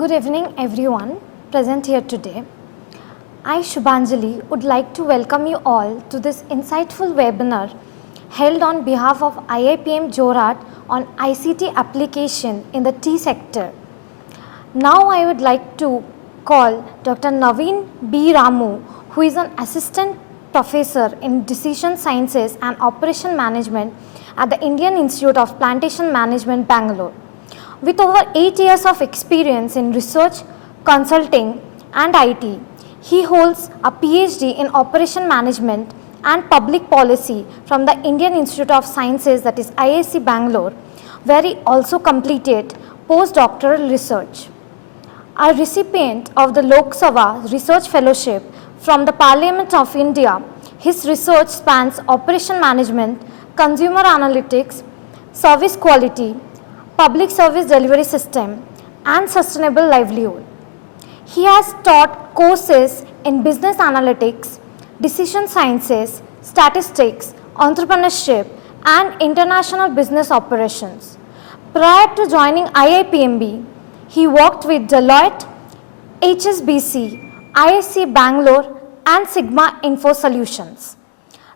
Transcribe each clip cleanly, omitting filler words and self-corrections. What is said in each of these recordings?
Good evening everyone present here today. I, Shubhanjali, would like to welcome you all to this insightful webinar held on behalf of IIPM Jorhat on ICT application in the tea sector. Now I would like to call Dr. Naveen B. Ramu, who is an assistant professor in decision sciences and operation management at the Indian Institute of Plantation Management, Bengaluru. With over 8 years of experience in research, consulting and IT, he holds a PhD in Operation Management and Public Policy from the Indian Institute of Sciences, that is IISc Bangalore, where he also completed postdoctoral research. A recipient of the Lok Sabha Research Fellowship from the Parliament of India, his research spans operation management, consumer analytics, service quality, public service delivery system, and sustainable livelihood. He has taught courses in business analytics, decision sciences, statistics, entrepreneurship, and international business operations. Prior to joining IIPMB, he worked with Deloitte, HSBC, IISc Bangalore, and Sigma Info Solutions.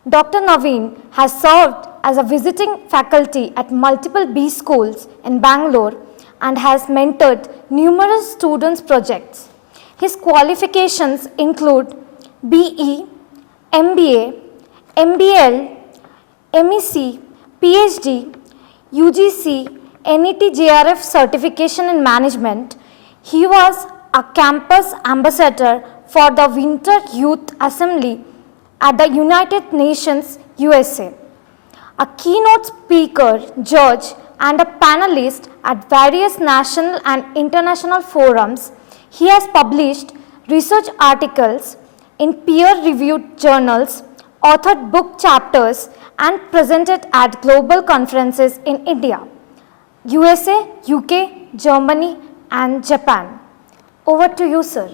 Dr. Naveen has served as a visiting faculty at multiple B schools in Bangalore and has mentored numerous students' projects. His qualifications include BE, MBA, MBL, MEC, PhD, UGC, NET JRF certification in management. He was a campus ambassador for the Winter Youth Assembly at the United Nations, USA. A keynote speaker, judge, and a panelist at various national and international forums, he has published research articles in peer-reviewed journals, authored book chapters, and presented at global conferences in India, USA, UK, Germany, and Japan. Over to you, sir.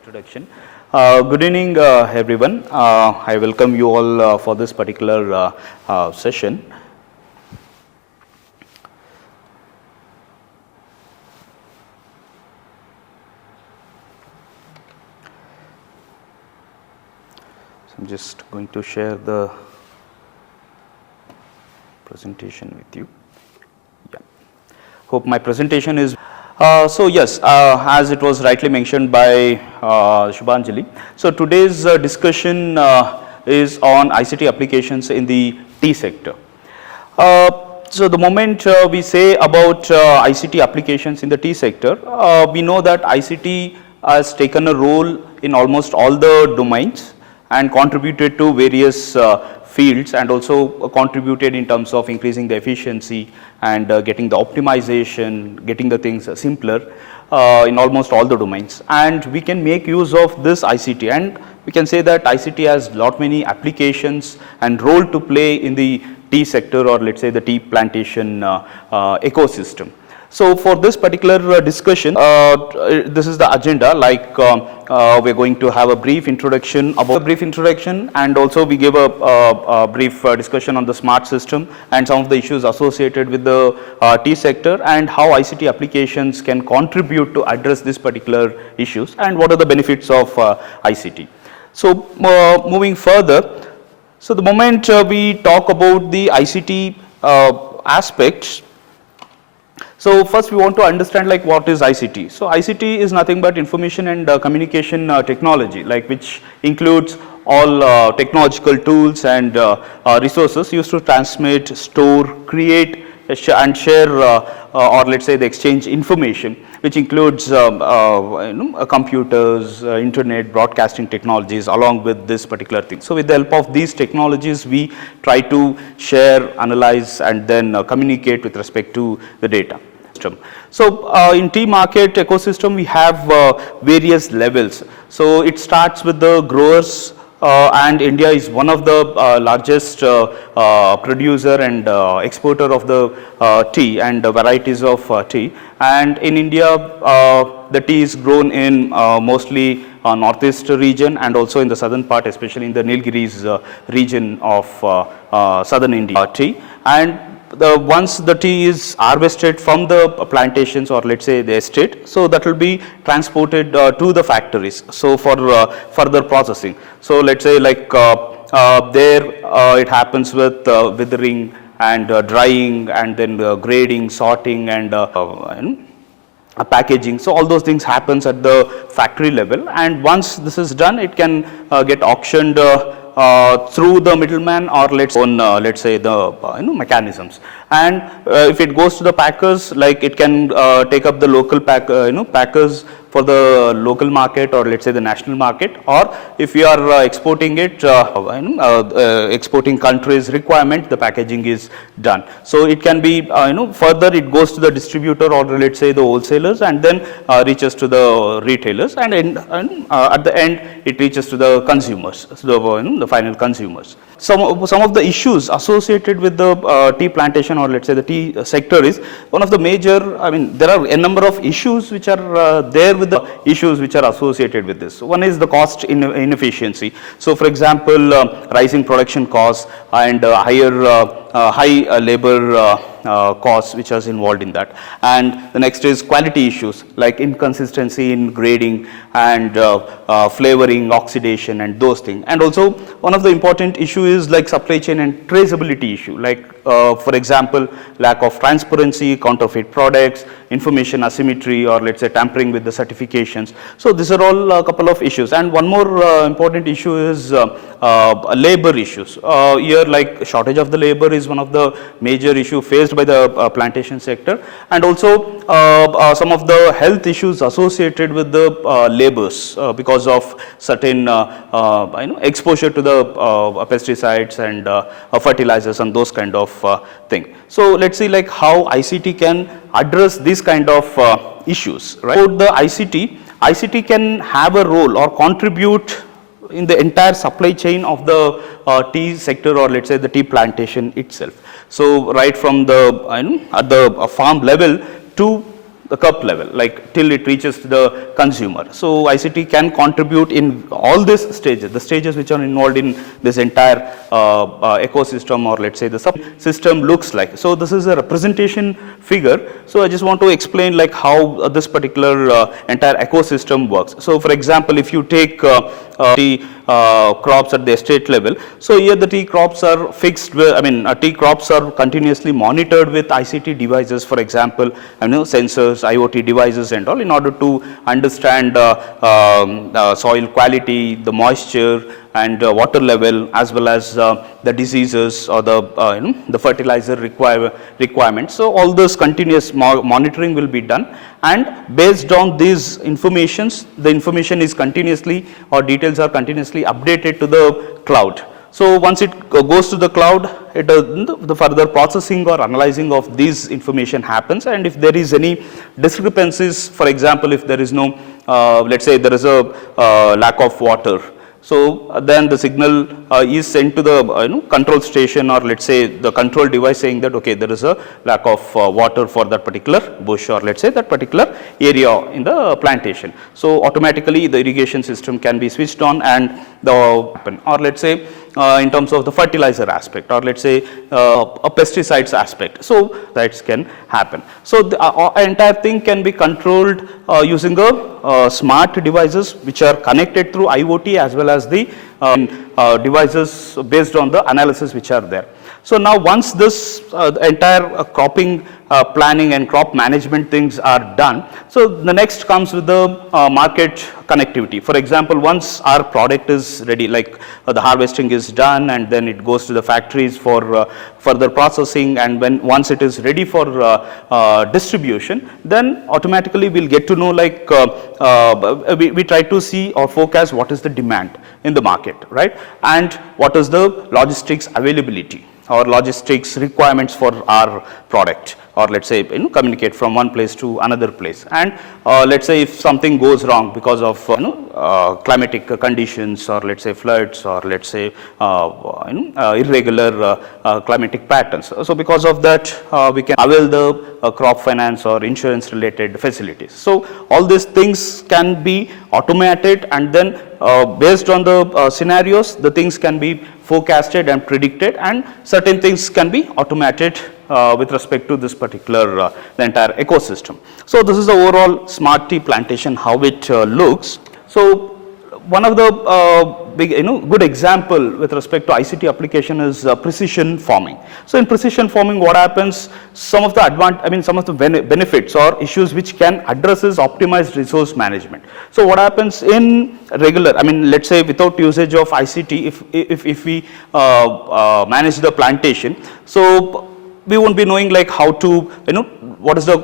Introduction. Good evening, everyone. I welcome you all for this particular session. So I'm just going to share the presentation with you. Yeah. Hope my presentation is. So yes, as it was rightly mentioned by Shubhanjali, so today's discussion is on ICT applications in the tea sector. So the moment we say about ICT applications in the tea sector, we know that ICT has taken a role in almost all the domains and contributed to various fields, and also contributed in terms of increasing the efficiency and getting the optimization, getting the things simpler in almost all the domains. And we can make use of this ICT, and we can say that ICT has lot many applications and role to play in the tea sector, or let's say the tea plantation ecosystem. So for this particular discussion, this is the agenda. Like we're going to have a brief introduction, and also we give a brief discussion on the smart system and some of the issues associated with the tea sector, and how ICT applications can contribute to address this particular issues, and what are the benefits of ICT. So moving further, so the moment we talk about the ICT aspects, so first we want to understand like what is ICT. So ICT is nothing but information and communication technology, like which includes all technological tools and resources used to transmit, store, create and share or let's say the exchange information, which includes computers, internet, broadcasting technologies along with this particular thing. So with the help of these technologies, we try to share, analyze and then communicate with respect to the data. So in tea market ecosystem, we have various levels. So it starts with the growers, and India is one of the largest producer and exporter of the tea and varieties of tea. And in India, the tea is grown in mostly northeast region, and also in the southern part, especially in the Nilgiris region of southern India tea. And once the tea is harvested from the plantations or let's say the estate, so that will be transported to the factories, so for further processing. So let's say like there it happens with withering and drying and then grading, sorting and packaging. So all those things happens at the factory level, and once this is done, it can get auctioned through the middleman or let's say the mechanisms. And if it goes to the packers, like it can take up the local packers for the local market or let's say the national market, or if you are exporting it, exporting countries requirement, the packaging is done. So it can be further it goes to the distributor or let's say the wholesalers, and then reaches to the retailers, and at the end it reaches to the consumers, so the final consumers. Some of the issues associated with the tea plantation or let's say the tea sector is one of the major, I mean there are a number of issues which are there with the issues which are associated with this. One is the cost inefficiency. So for example, rising production costs and high labor costs which is involved in that. And the next is quality issues like inconsistency in grading and flavoring, oxidation and those things. And also one of the important issue is like supply chain and traceability issue, like for example lack of transparency, counterfeit products, information asymmetry, or let's say tampering with the certifications. So these are all a couple of issues. And one more important issue is labor issues. Here like shortage of the labor is one of the major issue faced by the plantation sector, and also some of the health issues associated with the labors because of certain exposure to the pesticides and fertilizers and those kind of thing. So let's see like how ICT can address these kind of issues, right? So the ICT can have a role or contribute in the entire supply chain of the tea sector or let's say the tea plantation itself. So right from the at the farm level to the cup level, like till it reaches to the consumer. So ICT can contribute in all these stages, the stages which are involved in this entire ecosystem or let's say the subsystem looks like. So this is a representation figure. So I just want to explain like how this particular entire ecosystem works. So for example, if you take tea crops at the estate level, so here the tea crops are fixed with, tea crops are continuously monitored with ICT devices, for example, sensors, IoT devices and all, in order to understand soil quality, the moisture and water level, as well as the diseases or the fertilizer requirements. So all this continuous monitoring will be done, and based on these informations, the information is continuously or details are continuously updated to the cloud. So once it goes to the cloud, it the further processing or analyzing of these information happens, and if there is any discrepancies, for example, if there is no, let's say there is a lack of water, so then the signal is sent to the control station or let's say the control device saying that okay, there is a lack of water for that particular bush or let's say that particular area in the plantation. So automatically the irrigation system can be switched on and or let's say in terms of the fertilizer aspect or let's say a pesticides aspect. So that can happen. So the entire thing can be controlled using the smart devices which are connected through IoT as well as the devices based on the analysis which are there. So now once this entire cropping planning and crop management things are done, so the next comes with the market connectivity. For example, once our product is ready, like the harvesting is done and then it goes to the factories for further processing, and once it is ready for distribution, then automatically we'll get to know like we try to see or forecast what is the demand in the market, right, and what is the logistics availability or logistics requirements for our product, or let's say communicate from one place to another place. And let's say if something goes wrong because of climatic conditions or let's say floods or let's say irregular climatic patterns, so because of that we can avail the crop finance or insurance related facilities. So all these things can be automated, and then based on the scenarios, the things can be forecasted and predicted, and certain things can be automated with respect to this particular the entire ecosystem. So this is the overall smart tea plantation, how it looks. So one of the big, good example with respect to ICT application is precision farming. So in precision farming, what happens? Some of the benefits or issues which can address is optimized resource management. So what happens in regular? Let's say without usage of ICT, if we manage the plantation, so we won't be knowing like how to, what is the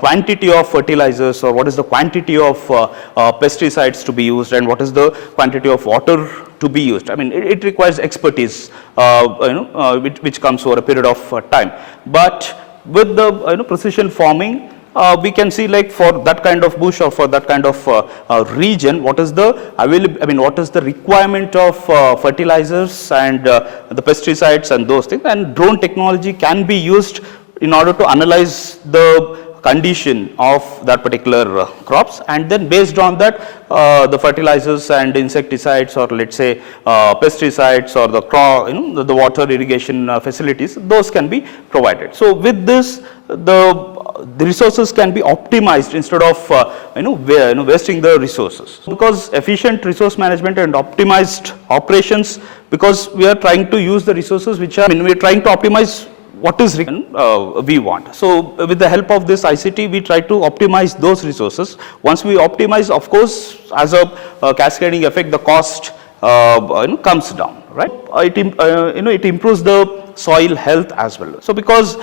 quantity of fertilizers or what is the quantity of pesticides to be used and what is the quantity of water to be used. It requires expertise, which comes over a period of time. But with the precision farming, we can see like for that kind of bush or for that kind of region, what is the what is the requirement of fertilizers and the pesticides and those things, and drone technology can be used in order to analyze the condition of that particular crops, and then based on that the fertilizers and insecticides or let's say pesticides or the water irrigation facilities, those can be provided. So with this, the resources can be optimized instead of wasting the resources, because efficient resource management and optimized operations, because we are trying to use the resources which are, we are trying to optimize what is we want. So with the help of this ICT, we try to optimize those resources. Once we optimize, of course, as a cascading effect, the cost comes down, right? It improves the soil health as well. So because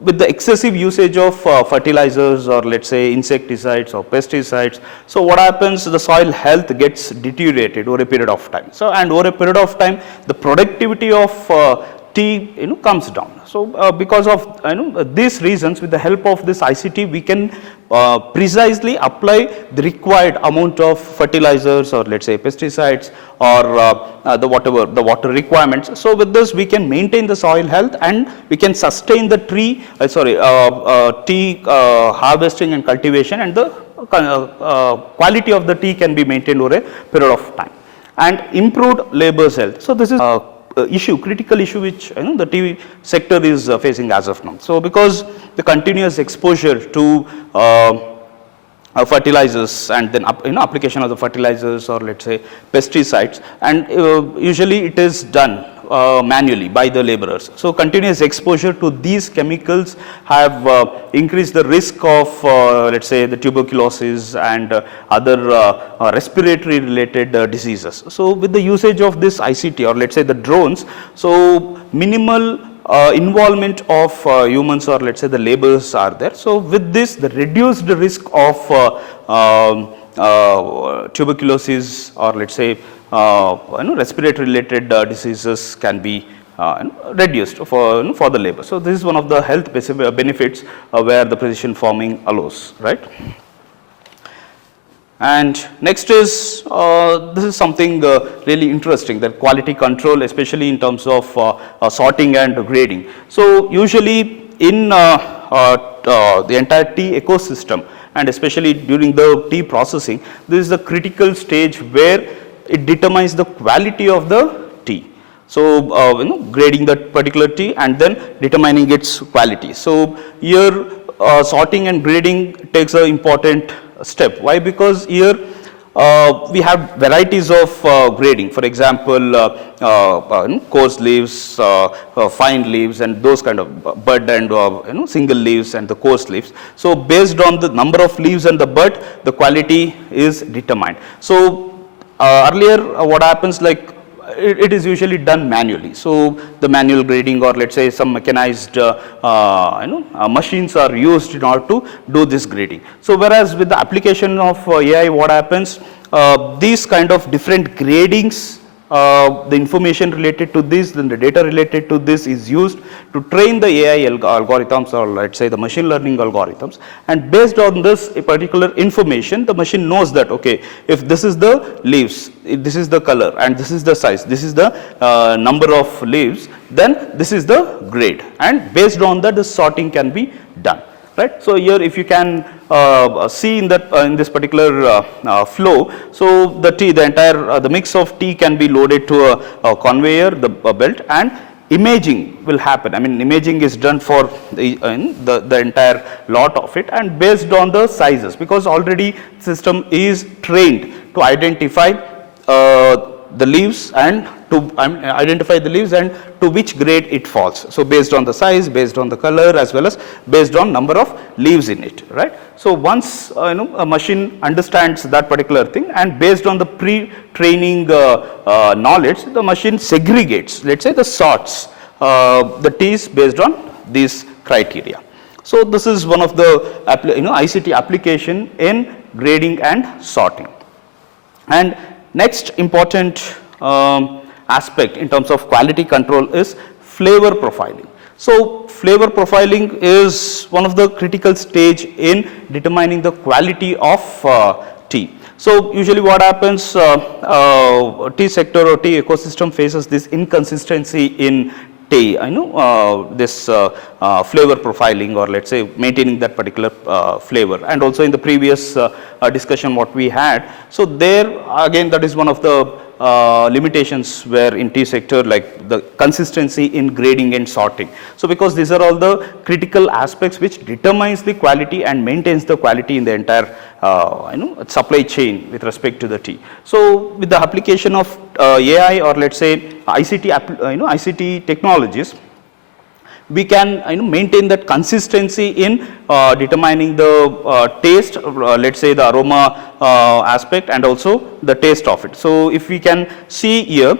with the excessive usage of fertilizers or let's say insecticides or pesticides, so what happens, the soil health gets deteriorated over a period of time. So and over a period of time, the productivity of tea comes down. So because of these reasons, with the help of this ICT, we can precisely apply the required amount of fertilizers or let's say pesticides or the water requirements. So with this, we can maintain the soil health and we can sustain the tea harvesting and cultivation, and the quality of the tea can be maintained over a period of time, and improved labor's health. So this is critical issue which the tea sector is facing as of now. So because the continuous exposure to fertilizers and then application of the fertilizers or let's say pesticides, and usually it is done manually by the laborers. So continuous exposure to these chemicals have increased the risk of let's say the tuberculosis and other respiratory related diseases. So with the usage of this ICT or let's say the drones, so minimal involvement of humans or let's say the laborers are there. So with this, the reduced risk of tuberculosis or let's say respiratory related diseases can be reduced for the labor. So this is one of the health benefits where the precision farming allows, right? And next is this is something really interesting, that quality control, especially in terms of sorting and grading. So usually in the entire tea ecosystem, and especially during the tea processing, this is the critical stage where it determines the quality of the tea. So grading that particular tea and then determining its quality. So here sorting and grading takes an important step. Why? Because here we have varieties of grading. For example, coarse leaves, fine leaves, and those kind of bud and single leaves and the coarse leaves. So based on the number of leaves and the bud, the quality is determined. So earlier what happens, like it is usually done manually. So the manual grading or let's say some mechanized machines are used in order to do this grading. So whereas with the application of AI, what happens, these kind of different gradings, the information related to this, then the data related to this is used to train the AI algorithms or let's say the machine learning algorithms, and based on this particular information, the machine knows that okay, if this is the leaves, if this is the color and this is the size, this is the number of leaves, then this is the grade, and based on that the sorting can be done, right? So here if you can see in that in this particular flow, so the tea, the entire the mix of tea can be loaded to a conveyor, the belt, and imaging will happen. I mean, imaging is done for the entire lot of it, and based on the sizes, because already system is trained to identify the leaves and to identify the leaves and to which grade it falls. So based on the size, based on the color, as well as based on number of leaves in it, right? So once a machine understands that particular thing, and based on the pre-training knowledge, the machine segregates, let's say the sorts the teas based on these criteria. So this is one of the ICT application in grading and sorting. And next important aspect in terms of quality control is flavor profiling. So flavor profiling is one of the critical stage in determining the quality of tea. So usually what happens, tea sector or tea ecosystem faces this inconsistency in tea, this flavor profiling, or let's say maintaining that particular flavor, and also in the previous discussion what we had. So there again, that is one of the limitations where in tea sector, like the consistency in grading and sorting. So because these are all the critical aspects which determines the quality and maintains the quality in the entire supply chain with respect to the tea. So with the application of AI, or let's say ICT technologies, we can maintain that consistency in determining the taste, let's say the aroma aspect, and also the taste of it. So if we can see here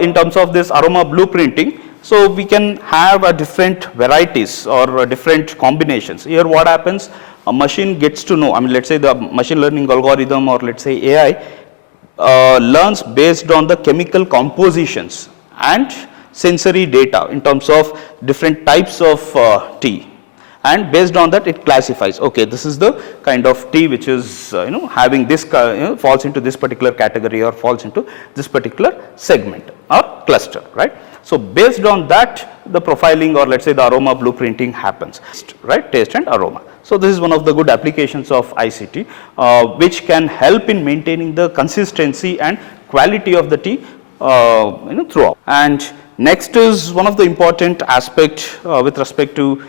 in terms of this aroma blueprinting, so we can have a different varieties or different combinations. Here what happens, a machine gets to know, let's say the machine learning algorithm, or let's say AI learns based on the chemical compositions and sensory data in terms of different types of tea, and based on that it classifies, okay, this is the kind of tea which is having this falls into this particular category or falls into this particular segment or cluster, right? So based on that the profiling, or let's say the aroma blueprinting happens, right? Taste and aroma. So this is one of the good applications of ICT which can help in maintaining the consistency and quality of the tea throughout. And next is one of the important aspect with respect to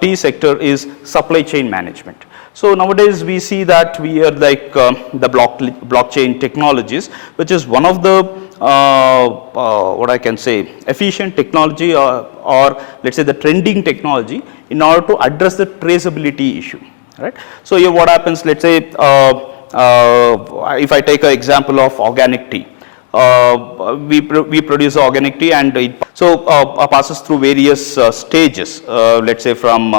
tea sector is supply chain management. So nowadays we see that we are like the blockchain technologies, which is one of the what I can say efficient technology, or let's say the trending technology in order to address the traceability issue, right? So here what happens, let's say if I take an example of organic tea. We produce organic tea, and it passes through various stages, let's say from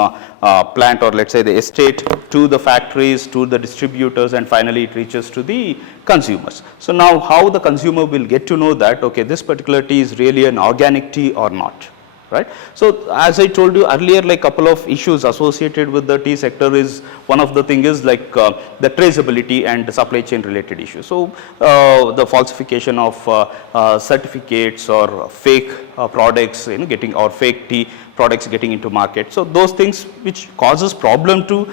plant, or let's say the estate, to the factories, to the distributors, and finally it reaches to the consumers. So now how the consumer will get to know that, okay, this particular tea is really an organic tea or not, right? So as I told you earlier, like couple of issues associated with the tea sector is, one of the thing is like the traceability and the supply chain related issues. So the falsification of certificates or fake products getting, or fake tea products getting into market. So those things which causes problem to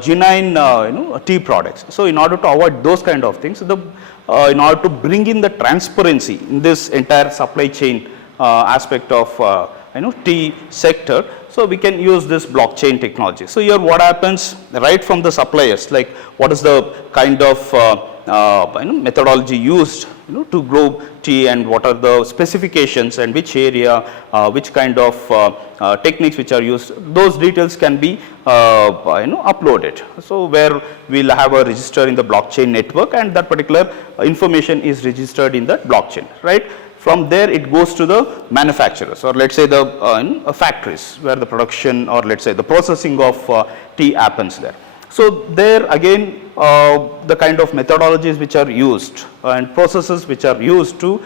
genuine tea products. So in order to avoid those kind of things, in order to bring in the transparency in this entire supply chain aspect of tea sector, so we can use this blockchain technology. So here what happens, right from the suppliers, like what is the kind of methodology used to grow tea, and what are the specifications, and which area, which kind of techniques which are used, those details can be uploaded. So where we'll have a register in the blockchain network, and that particular information is registered in the blockchain, right? From there it goes to the manufacturers, or let's say the factories where the production, or let's say the processing of tea happens there. So there again the kind of methodologies which are used and processes which are used to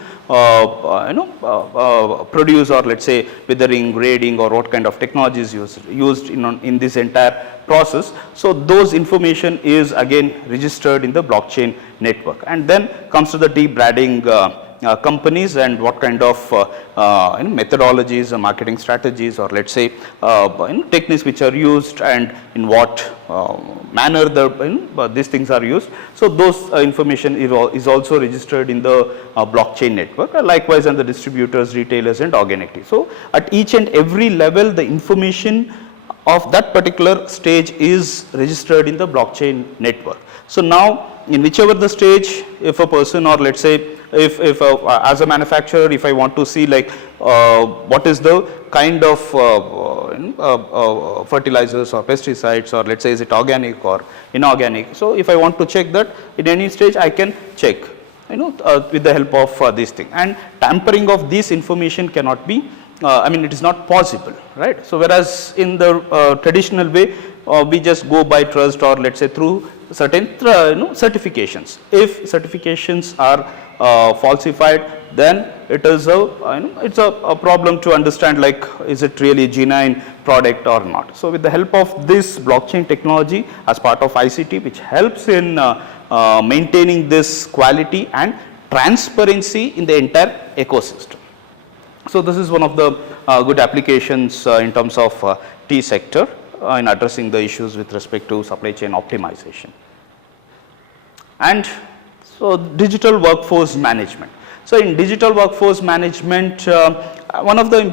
produce, or let's say withering, grading, or what kind of technologies used in this entire process. So those information is again registered in the blockchain network, and then comes to the tea branding companies and what kind of methodologies or marketing strategies, or let's say techniques which are used, and in what manner these things are used. So those information is also registered in the blockchain network, likewise on the distributors, retailers and organically. So at each and every level, the information of that particular stage is registered in the blockchain network. So now in whichever the stage, if a person, or let's say if as a manufacturer, if I want to see like what is the kind of fertilizers or pesticides, or let's say is it organic or inorganic. So if I want to check that in any stage, I can check with the help of this thing, and tampering of this information cannot be it is not possible, right. So whereas in the traditional way, we just go by trust, or let's say through certain certifications. If certifications are falsified, then it is it's a problem to understand, like is it really a genuine product or not. So with the help of this blockchain technology as part of ICT, which helps in maintaining this quality and transparency in the entire ecosystem. So this is one of the good applications in terms of tea sector in addressing the issues with respect to supply chain optimization. And so digital workforce management. So in digital workforce management, one of the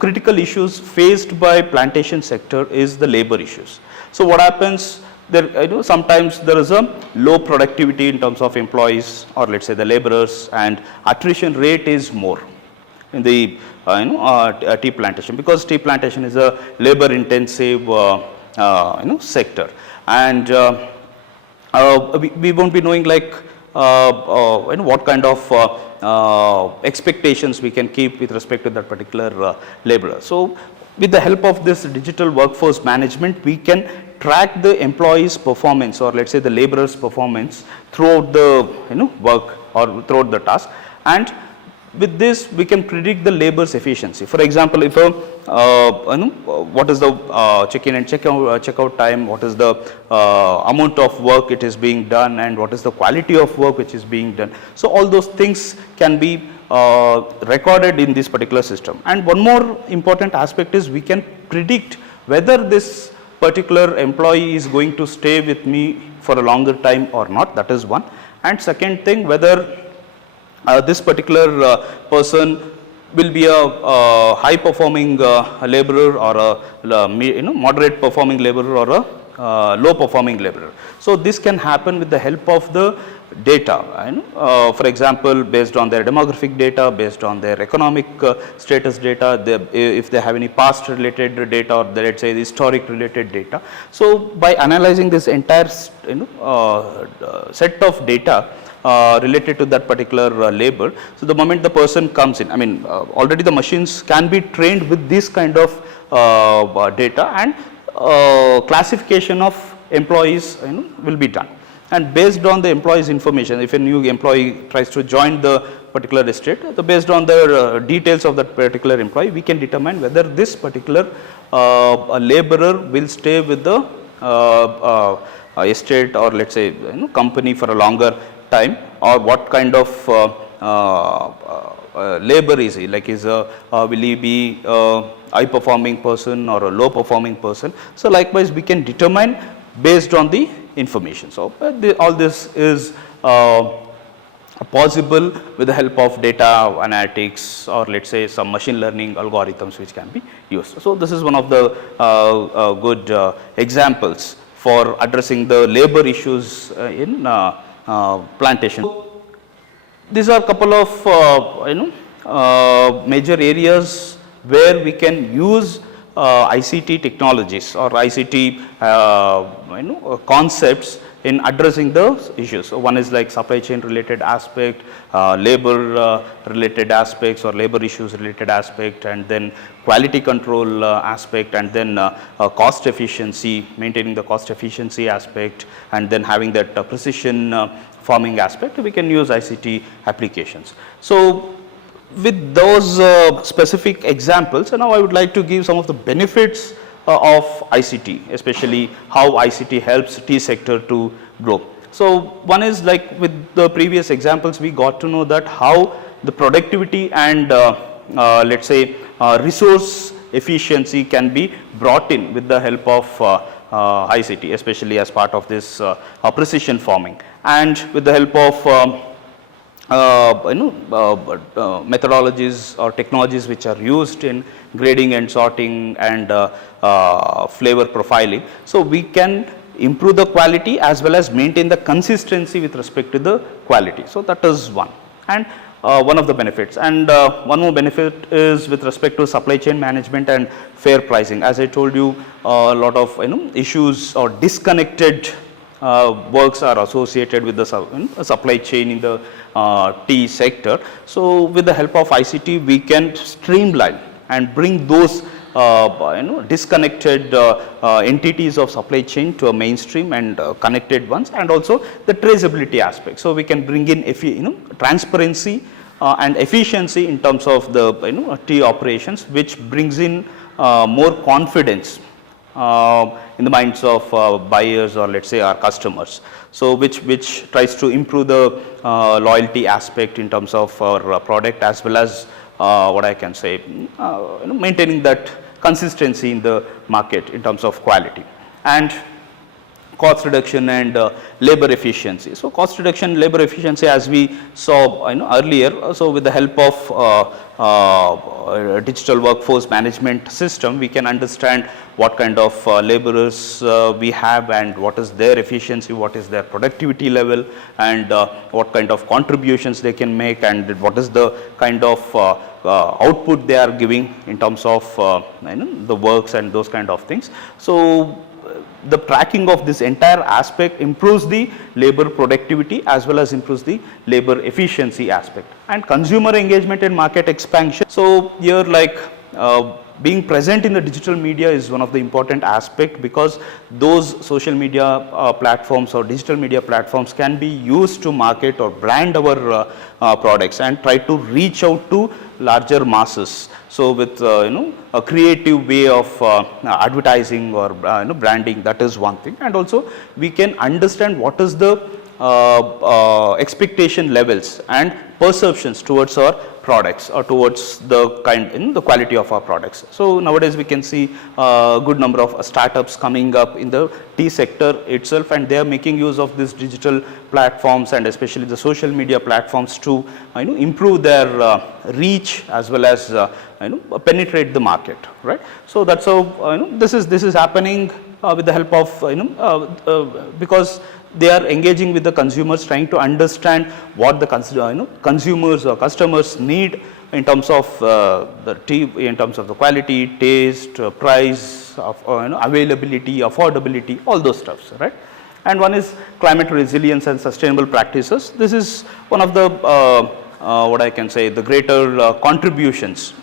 critical issues faced by plantation sector is the labor issues. So what happens there, sometimes there is a low productivity in terms of employees, or let's say the laborers, and attrition rate is more in the tea plantation, because tea plantation is a labor intensive sector, and we won't be knowing like what kind of expectations we can keep with respect to that particular laborer. So with the help of this digital workforce management, we can track the employees performance, or let's say the laborers performance throughout the work or throughout the task, and with this we can predict the labor's efficiency. For example, if what is the check-in and check-out time, what is the amount of work it is being done, and what is the quality of work which is being done. So all those things can be recorded in this particular system. And one more important aspect is we can predict whether this particular employee is going to stay with me for a longer time or not. That is one. And second thing, whether this particular person will be a high performing laborer, or a moderate performing laborer, or a low performing laborer. So this can happen with the help of the data, for example, based on their demographic data, based on their economic status data, if they have any past related data, or let's say the historic related data. So by analyzing this entire set of data related to that particular labor, so the moment the person comes in, already the machines can be trained with this kind of data, and classification of employees will be done. And based on the employee's information, if a new employee tries to join the particular estate, so based on the details of that particular employee, we can determine whether this particular laborer will stay with the estate, or let's say company for a longer time, or what kind of labor is he, like will he be a high performing person or a low performing person. So likewise we can determine based on the information. So all this is possible with the help of data analytics, or let's say some machine learning algorithms which can be used. So this is one of the good examples for addressing the labor issues in plantation. These are a couple of major areas where we can use ICT technologies or ICT concepts in addressing those issues. So one is like supply chain related aspect, labor related aspects or labor issues related aspect, and then quality control aspect, and then cost efficiency, maintaining the cost efficiency aspect, and then having that precision farming aspect. We can use ICT applications. So with those specific examples, now I would like to give some of the benefits of ICT, especially how ICT helps tea sector to grow. So one is like with the previous examples, we got to know that how the productivity and let's say resource efficiency can be brought in with the help of ICT, especially as part of this precision farming, and with the help of methodologies or technologies which are used in grading and sorting and flavor profiling. So we can improve the quality as well as maintain the consistency with respect to the quality. So that is one, and one of the benefits. And one more benefit is with respect to supply chain management and fair pricing. As I told you, a lot of issues or disconnected works are associated with the supply chain in the tea sector. So with the help of ICT, we can streamline and bring those disconnected entities of supply chain to a mainstream and connected ones, and also the traceability aspect. So we can bring in transparency and efficiency in terms of the tea operations, which brings in more confidence in the minds of buyers, or let's say our customers. So which tries to improve the loyalty aspect in terms of our product, as well as what I can say, maintaining that consistency in the market in terms of quality. And cost reduction and labor efficiency. So cost reduction, labor efficiency, as we saw earlier. So with the help of digital workforce management system, we can understand what kind of laborers we have, and what is their efficiency, what is their productivity level, and what kind of contributions they can make, and what is the kind of output they are giving in terms of the works and those kind of things. So the tracking of this entire aspect improves the labor productivity as well as improves the labor efficiency aspect. And consumer engagement and market expansion. So here, like being present in the digital media is one of the important aspect, because those social media platforms or digital media platforms can be used to market or brand our products and try to reach out to larger masses. So with a creative way of advertising or branding, that is one thing. And also we can understand what is the expectation levels and perceptions towards our products, or towards the the quality of our products. So nowadays we can see a good number of startups coming up in the tea sector itself, and they are making use of these digital platforms and especially the social media platforms to improve their reach as well as penetrate the market, right? So that's how this is happening with the help of because they are engaging with the consumers, trying to understand what the consumers or customers need in terms of the tea, in terms of the quality, taste, price, availability, affordability, all those stuffs, right? And one is climate resilience and sustainable practices. This is one of the what I can say, the greater contributions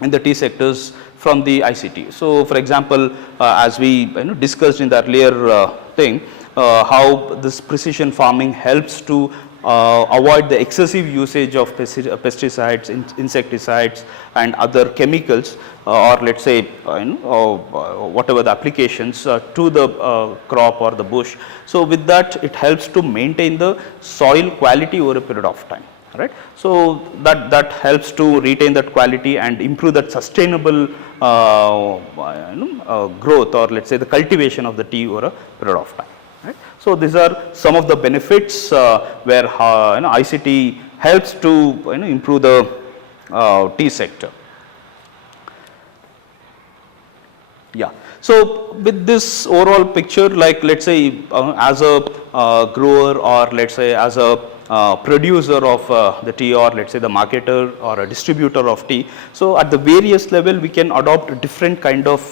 in the tea sectors from the ICT. So for example, as we discussed in the earlier thing, how this precision farming helps to avoid the excessive usage of pesticides, insecticides and other chemicals, or let's say whatever the applications to the crop or the bush. So with that, it helps to maintain the soil quality over a period of time, right? So that helps to retain that quality and improve that sustainable growth, or let's say the cultivation of the tea over a period of time. Right. So these are some of the benefits where ICT helps to improve the tea sector. Yeah. So with this overall picture, like let's say as a grower, or let's say as a producer of the tea, or let's say the marketer or a distributor of tea. So at the various level, we can adopt different kind of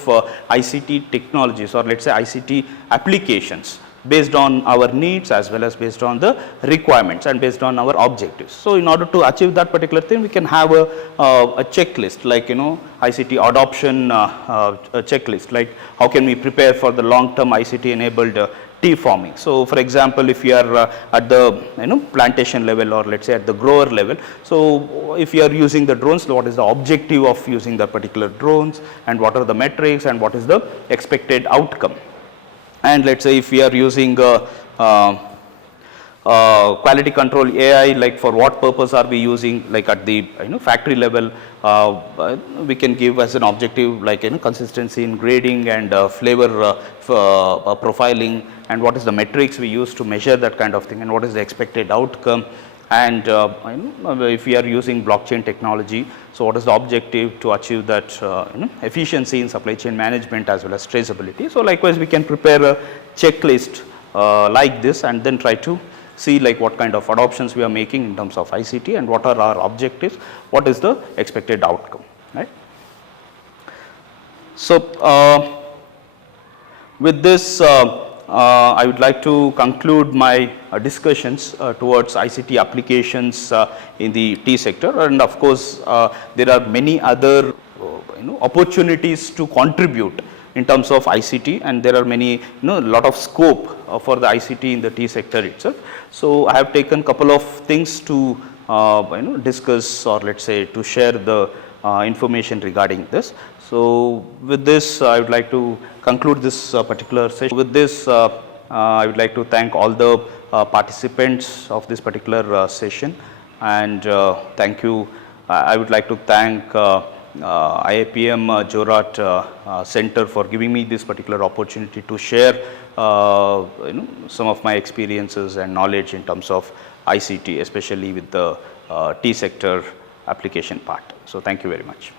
ICT technologies, or let's say ICT applications, based on our needs as well as based on the requirements and based on our objectives. So in order to achieve that particular thing, we can have a checklist, like ICT adoption checklist, like how can we prepare for the long term ICT enabled tea farming. So for example, if you are at the plantation level, or let's say at the grower level, so if you are using the drones, what is the objective of using the particular drones, and what are the metrics, and what is the expected outcome. And let's say if we are using quality control AI, like for what purpose are we using, like at the factory level, we can give as an objective like consistency in grading and flavor profiling, and what is the metrics we use to measure that kind of thing, and what is the expected outcome. And if we are using blockchain technology, so what is the objective to achieve that efficiency in supply chain management as well as traceability. So likewise we can prepare a checklist like this, and then try to see like what kind of adoptions we are making in terms of ICT, and what are our objectives, what is the expected outcome, right. So with this I would like to conclude my discussions towards ICT applications in the tea sector, and of course there are many other opportunities to contribute in terms of ICT, and there are many lot of scope for the ICT in the tea sector itself. So I have taken couple of things to discuss, or let's say to share the information regarding this. So with this I would like to conclude this particular session. With this I would like to thank all the participants of this particular session, and thank you. I would like to thank IIPM Jorat Center for giving me this particular opportunity to share some of my experiences and knowledge in terms of ICT, especially with the tea sector application part. So thank you very much.